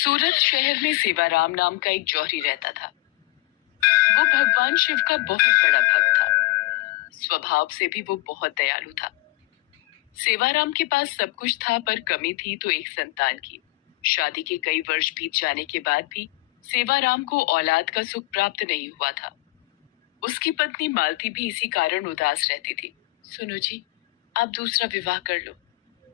सूरत शहर में सेवाराम नाम का एक जौहरी रहता था। वो भगवान शिव का बहुत बड़ा भक्त था। स्वभाव से भी वो बहुत दयालु था। सेवाराम के पास सब कुछ था, पर कमी थी तो एक संतान की। शादी के कई वर्ष बीत जाने के बाद भी सेवाराम को औलाद का सुख प्राप्त नहीं हुआ था। उसकी पत्नी मालती भी इसी कारण उदास रहती थी। सुनो जी, आप दूसरा विवाह कर लो।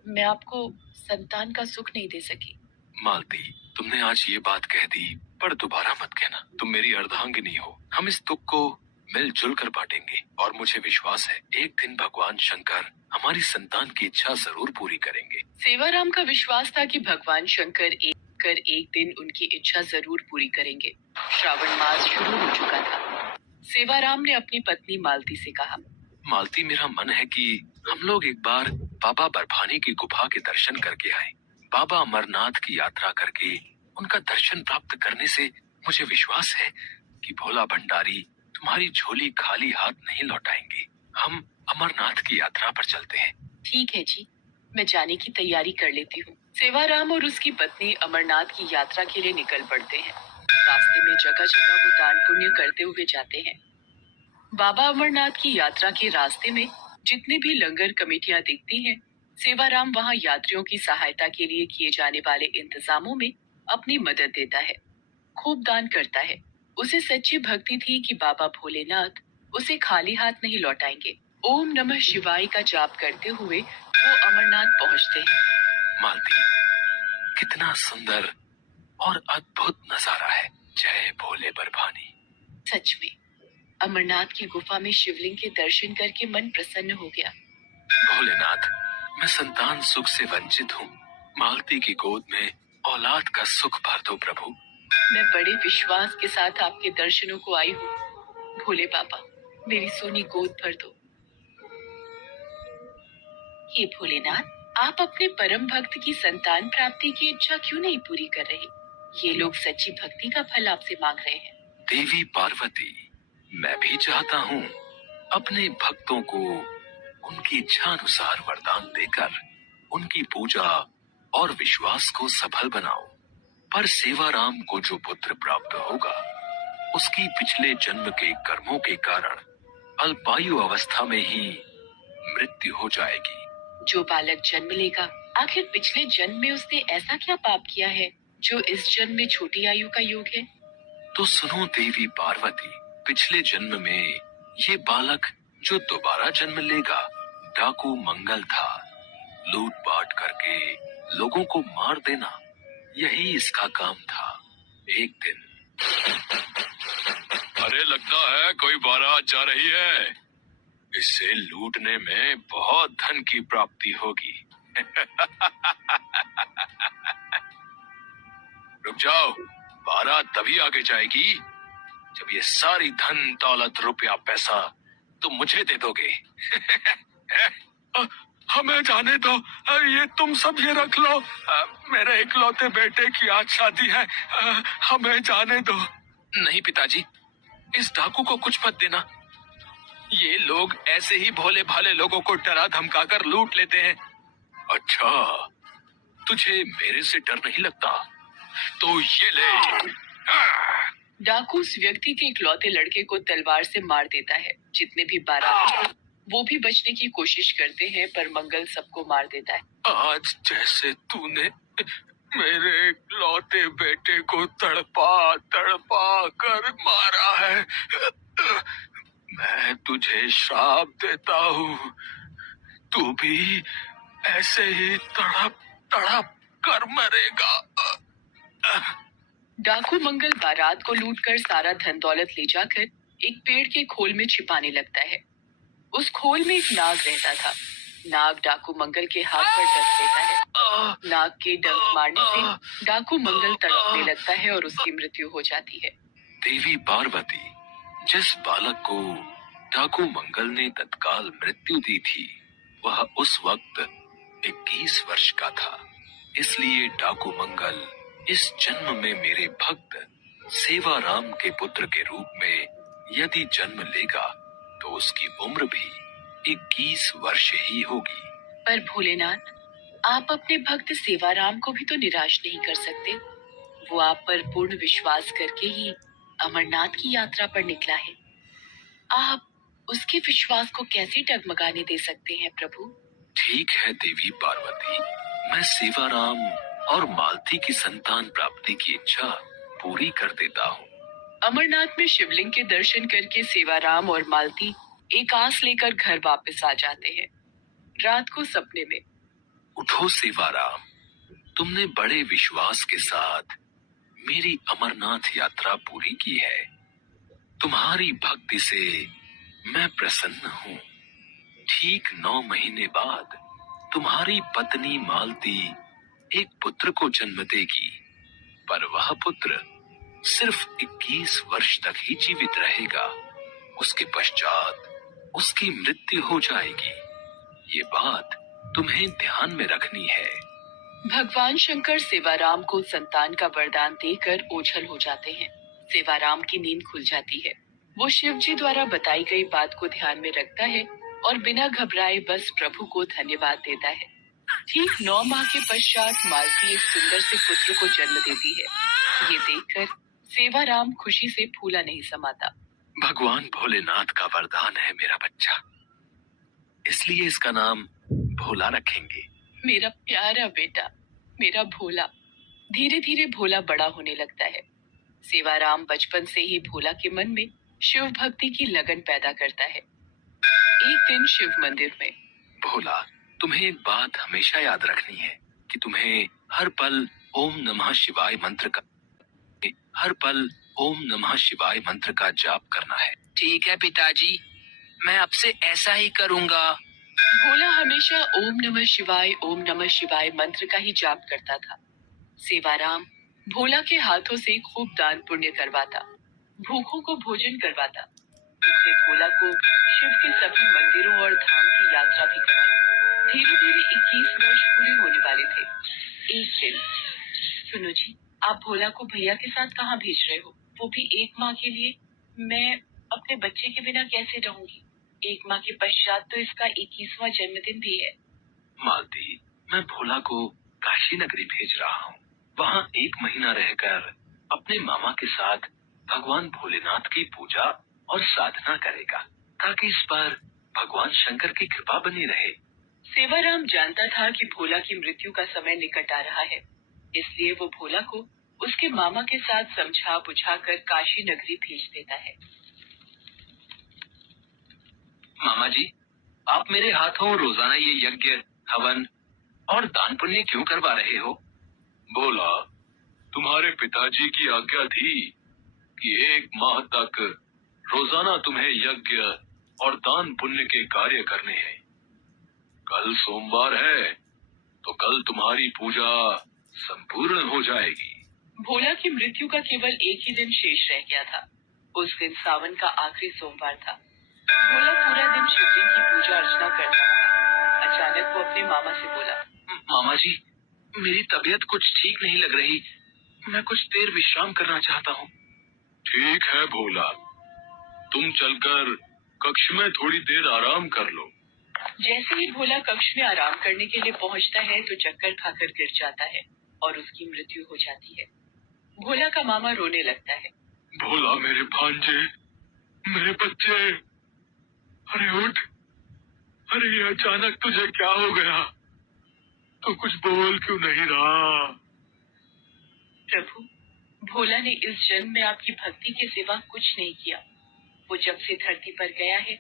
मैं आपको संतान का सुख नहीं दे सकी। मालती, तुमने आज ये बात कह दी, पर दोबारा मत कहना। तुम मेरी अर्धांगिनी हो। हम इस दुख को मिलजुल कर बांटेंगे और मुझे विश्वास है एक दिन भगवान शंकर हमारी संतान की इच्छा जरूर पूरी करेंगे। सेवाराम का विश्वास था कि भगवान शंकर एक दिन उनकी इच्छा जरूर पूरी करेंगे। श्रावण मास शुरू हो चुका था। सेवाराम ने अपनी पत्नी मालती से कहा, मालती, मेरा मन है कि हम लोग एक बार बाबा बर्फानी की गुफा के दर्शन करके आए। बाबा अमरनाथ की यात्रा करके उनका दर्शन प्राप्त करने से मुझे विश्वास है कि भोला भंडारी तुम्हारी झोली खाली हाथ नहीं लौटाएंगे। हम अमरनाथ की यात्रा पर चलते हैं। ठीक है जी, मैं जाने की तैयारी कर लेती हूँ। सेवाराम और उसकी पत्नी अमरनाथ की यात्रा के लिए निकल पड़ते हैं। रास्ते में जगह जगह वो दान पुण्य करते हुए जाते हैं। बाबा अमरनाथ की यात्रा के रास्ते में जितनी भी लंगर कमेटियां दिखती हैं, सेवाराम वहां यात्रियों की सहायता के लिए किए जाने वाले इंतजामों में अपनी मदद देता है, खूब दान करता है। उसे सच्ची भक्ति थी कि बाबा भोलेनाथ उसे खाली हाथ नहीं लौटाएंगे। ओम नमः शिवाय का जाप करते हुए वो अमरनाथ पहुंचते हैं। मालती, कितना सुंदर और अद्भुत नजारा है। जय भोले बर्फानी। सच में अमरनाथ की गुफा में शिवलिंग के दर्शन करके मन प्रसन्न हो गया। भोलेनाथ, मैं संतान सुख से वंचित हूँ। मालती की गोद में औलाद का सुख भर दो प्रभु। मैं बड़े विश्वास के साथ आपके दर्शनों को आई हूँ। भोले बाबा, मेरी सोनी गोद भर दो। हे भोलेनाथ, आप अपने परम भक्त की संतान प्राप्ति की इच्छा क्यों नहीं पूरी कर रहे? ये लोग सच्ची भक्ति का फल आपसे मांग रहे हैं। देवी पार्वती, मैं भी चाहता हूँ अपने भक्तों को उनकी इच्छा अनुसार वरदान देकर उनकी पूजा और विश्वास को सफल बनाऊं। पर सेवाराम को जो पुत्र प्राप्त होगा, उसकी पिछले जन्म के कर्मों के कारण अल्पायु अवस्था में ही मृत्यु हो जाएगी। जो बालक जन्म लेगा, आखिर पिछले जन्म में उसने ऐसा क्या पाप किया है जो इस जन्म में छोटी आयु का योग है? तो सुनो देवी पार्वती, पिछले जन्म में ये बालक जो दोबारा जन्म लेगा डाकू मंगल था। लूटपाट करके लोगों को मार देना, यही इसका काम था। एक दिन अरे, लगता है कोई बारात जा रही है। इससे लूटने में बहुत धन की प्राप्ति होगी। रुक जाओ, बारात तभी आगे जाएगी जब ये सारी धन दौलत रुपया पैसा तुम मुझे दे दोगे। हमें जाने दो, ये तुम सब ये रख लो। मेरे इकलौते बेटे की आज शादी है, हमें जाने दो। नहीं पिताजी, इस डाकू को कुछ मत देना। ये लोग ऐसे ही भोले भाले लोगों को डरा धमकाकर लूट लेते हैं। अच्छा, तुझे मेरे से डर नहीं लगता? तो ये ले। डाकू उस व्यक्ति के इकलौते लड़के को तलवार से मार देता है। जितने भी बाराती वो भी बचने की कोशिश करते हैं, पर मंगल सबको मार देता है। आज जैसे तूने मेरे इकलौते बेटे को तड़पा तड़पा कर मारा है, मैं तुझे श्राप देता हूँ। तू भी ऐसे ही तड़प तड़प कर मरेगा। डाकू मंगल बारात को लूटकर सारा धन दौलत ले जाकर एक पेड़ के खोल में छिपाने लगता है। उस खोल में एक नाग रहता था। नाग डाकू मंगल के हाथ पर डस लेता है। नाग के डंक मारने से डाकू मंगल तड़पने लगता है और उसकी मृत्यु हो जाती है। देवी पार्वती, जिस बालक को डाकू मंगल ने तत्काल मृत्यु दी थी, वह उस वक्त 21 वर्ष का था। इसलिए डाकू मंगल इस जन्म में मेरे भक्त सेवाराम के पुत्र के रूप में यदि जन्म लेगा तो उसकी उम्र भी 21 वर्ष ही होगी। पर भोलेनाथ, आप अपने भक्त सेवाराम को भी तो निराश नहीं कर सकते। वो आप पर पूर्ण विश्वास करके ही अमरनाथ की यात्रा पर निकला है। आप उसके विश्वास को कैसे डगमगाने दे सकते हैं प्रभु? ठीक है देवी पार्वती, मैं सेवाराम और मालती की संतान प्राप्ति की इच्छा पूरी कर देता हूँ। अमरनाथ में शिवलिंग के दर्शन करके सेवाराम और मालती एक आस लेकर घर वापस आ जाते हैं। रात को सपने में उठो सेवाराम, तुमने बड़े विश्वास के साथ मेरी अमरनाथ यात्रा पूरी की है। तुम्हारी भक्ति से मैं प्रसन्न हूँ। ठीक 9 महीने बाद तुम्हारी पत्नी मालती एक पुत्र को जन्म देगी, पर वह पुत्र सिर्फ 21 वर्ष तक ही जीवित रहेगा। उसके पश्चात उसकी मृत्यु हो जाएगी। ये बात तुम्हें ध्यान में रखनी है। भगवान शंकर सेवाराम को संतान का वरदान देकर ओझल हो जाते हैं। सेवाराम की नींद खुल जाती है। वो शिव जी द्वारा बताई गई बात को ध्यान में रखता है और बिना घबराए बस प्रभु को धन्यवाद देता है। ठीक 9 माह के पश्चात मालती एक सुंदर से पुत्र को जन्म देती है। ये देखकर सेवाराम खुशी से फूला नहीं समाता। भगवान भोलेनाथ का वरदान है मेरा बच्चा, इसलिए इसका नाम भोला रखेंगे। मेरा प्यारा बेटा, मेरा भोला। धीरे धीरे भोला बड़ा होने लगता है। सेवाराम बचपन से ही भोला के मन में शिव भक्ति की लगन पैदा करता है। एक दिन शिव मंदिर में भोला, तुम्हें एक बात हमेशा याद रखनी है कि तुम्हें हर पल ओम नमः शिवाय मंत्र का जाप करना है। ठीक है पिताजी, मैं अब से ऐसा ही करूंगा। भोला हमेशा ओम नमः शिवाय मंत्र का ही जाप करता था। सेवाराम भोला के हाथों से खूब दान पुण्य करवाता, भूखों को भोजन करवाता। उसने भोला को शिव के सभी मंदिरों और धाम की यात्रा भी कराई। धीरे धीरे 21 वर्ष पूरे होने वाले थे। एक दिन, सुनो जी, आप भोला को भैया के साथ कहाँ भेज रहे हो? वो भी 1 माह के लिए? मैं अपने बच्चे के बिना कैसे रहूंगी? 1 माह के पश्चात तो इसका 21वां जन्मदिन भी है। मालती, मैं भोला को काशी नगरी भेज रहा हूँ। वहाँ 1 महीना रहकर अपने मामा के साथ भगवान भोलेनाथ की पूजा और साधना करेगा, ताकि इस पर भगवान शंकर की कृपा बनी रहे। सेवाराम जानता था कि भोला की मृत्यु का समय निकट आ रहा है, इसलिए वो भोला को उसके मामा के साथ समझा बुझाकर काशी नगरी भेज देता है। मामा जी, आप मेरे हाथों रोजाना ये यज्ञ, हवन और दान पुण्य क्यों करवा रहे हो? भोला, तुम्हारे पिताजी की आज्ञा थी कि 1 माह तक रोजाना तुम्हें यज्ञ और दान पुण्य के कार्य करने हैं। कल सोमवार है, तो कल तुम्हारी पूजा संपूर्ण हो जाएगी। भोला की मृत्यु का केवल एक ही दिन शेष रह गया था। उस दिन सावन का आखिरी सोमवार था। भोला पूरा दिन शिवलिंग की पूजा अर्चना करता रहा। अचानक वो अपने मामा से बोला, मामा जी, मेरी तबीयत कुछ ठीक नहीं लग रही। मैं कुछ देर विश्राम करना चाहता हूँ। ठीक है भोला, तुम चलकर कक्ष में थोड़ी देर आराम कर लो। जैसे ही भोला कक्ष में आराम करने के लिए पहुंचता है तो चक्कर खाकर गिर जाता है और उसकी मृत्यु हो जाती है। भोला का मामा रोने लगता है। भोला मेरे भांजे, मेरे बच्चे, अरे उठ। अरे ये अचानक तुझे क्या हो गया? तो कुछ बोल क्यों नहीं रहा? प्रभु, भोला ने इस जन्म में आपकी भक्ति के सिवा कुछ नहीं किया। वो जब से धरती पर गया है,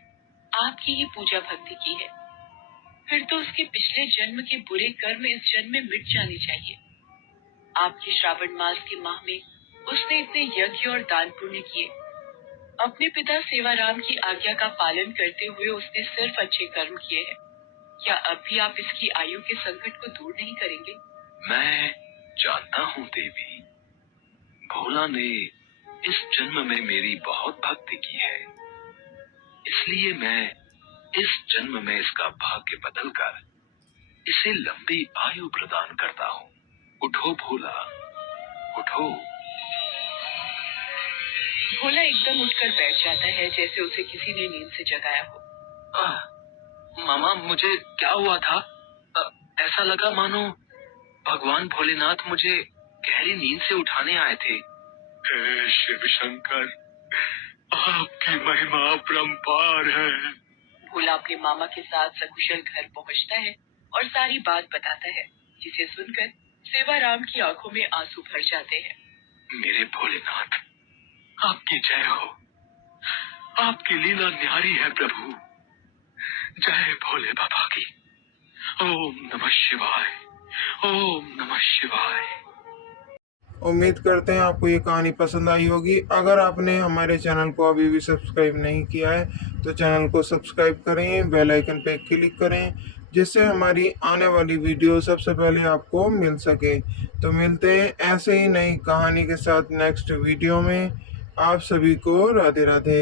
आपकी ही पूजा भक्ति की है। फिर तो उसके पिछले जन्म के बुरे कर्म इस जन्म में मिट जाने चाहिए। आपके श्रावण मास के माह में उसने इतने यज्ञ और दान पुण्य किए। अपने पिता सेवाराम की आज्ञा का पालन करते हुए उसने सिर्फ अच्छे कर्म किए हैं। क्या अब भी आप इसकी आयु के संकट को दूर नहीं करेंगे? मैं जानता हूँ देवी, भोला ने इस जन्म में मेरी बहुत भक्ति की है, इसलिए मैं इस जन्म में इसका भाग्य बदलकर इसे लंबी आयु प्रदान करता हूँ। उठो भोला, उठो। भोला एकदम उठकर बैठ जाता है, जैसे उसे किसी ने नींद से जगाया हो। मामा, मुझे क्या हुआ था? ऐसा लगा मानो भगवान भोलेनाथ मुझे गहरी नींद से उठाने आए थे। हे शिव शंकर, आपकी महिमा अपरंपार है। भोला अपने मामा के साथ सकुशल घर पहुंचता है और सारी बात बताता है, जिसे सुनकर सेवाराम की आंखों में आंसू भर जाते हैं। मेरे भोलेनाथ, आपकी जय हो। आपकी लीला न्यारी है प्रभु। जय भोले बाबा की। ओम नमः शिवाय। ओम नमः शिवाय। उम्मीद करते हैं आपको ये कहानी पसंद आई होगी। अगर आपने हमारे चैनल को अभी भी सब्सक्राइब नहीं किया है तो चैनल को सब्सक्राइब करें, बेल आइकन पे क्लिक करें, जिससे हमारी आने वाली वीडियो सबसे पहले आपको मिल सके। तो मिलते हैं ऐसे ही नई कहानी के साथ नेक्स्ट वीडियो में। आप सभी को राधे राधे।